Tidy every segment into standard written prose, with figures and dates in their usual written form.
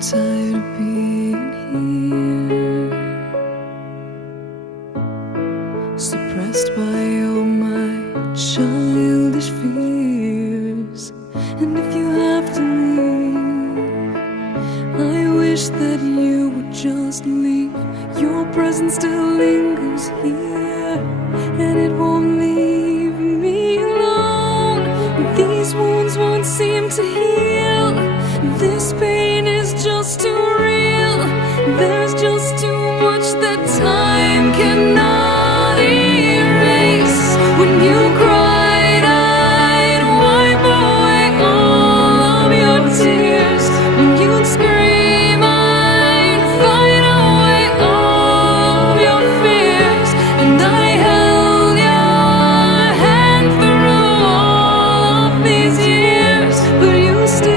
tired of being here, suppressed by all my childish fears. And if you have to leave, I wish that you would just leave. Your presence still lingers here, and it won't leave me alone. These wounds won't seem to heal. This pain is just too real. There's just too much that time cannot erase. When you cried, I'd wipe away all of your tears. When you'd scream, I'd fight away all of your fears. And I held your hand through all of these years, but you still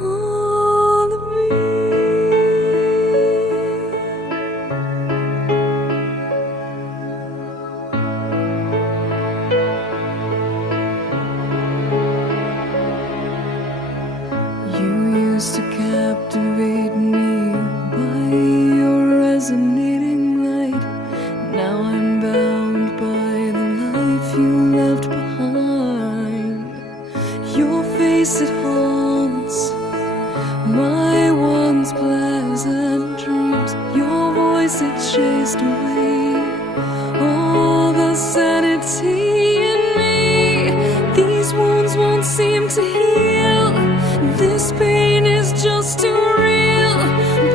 all of me. You used to captivate me by your resonating light. Now I'm bound by the life you left behind. Your face, it haunts my once pleasant dreams. Your voice, it chased away all the sanity in me. These wounds won't seem to heal. This pain is just too real.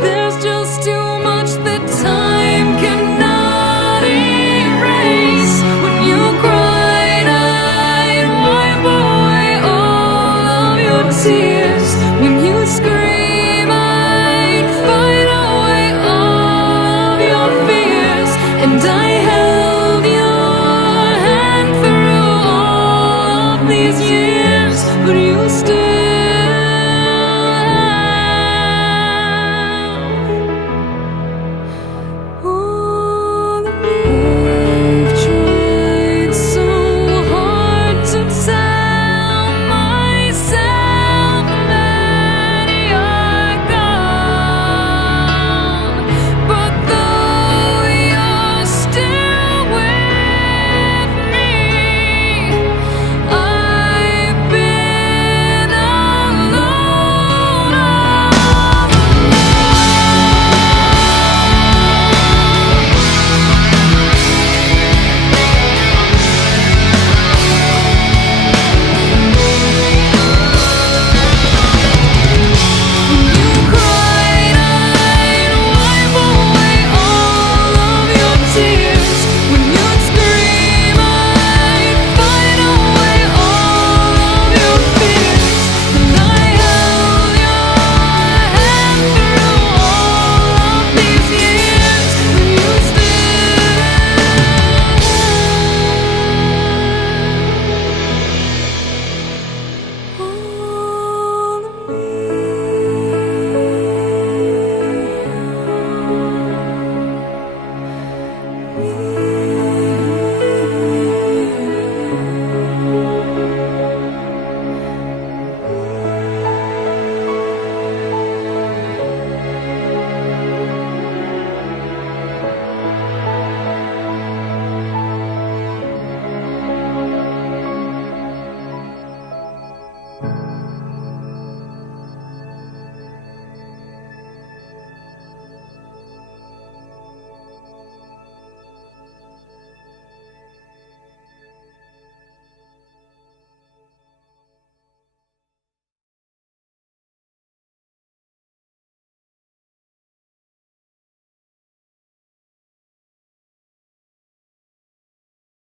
There's just too much that time cannot erase. When you cried, I'd wipe away all of your tears. When you scream, I'd fight away all of your fears. And I held your hand through all of these years, but you still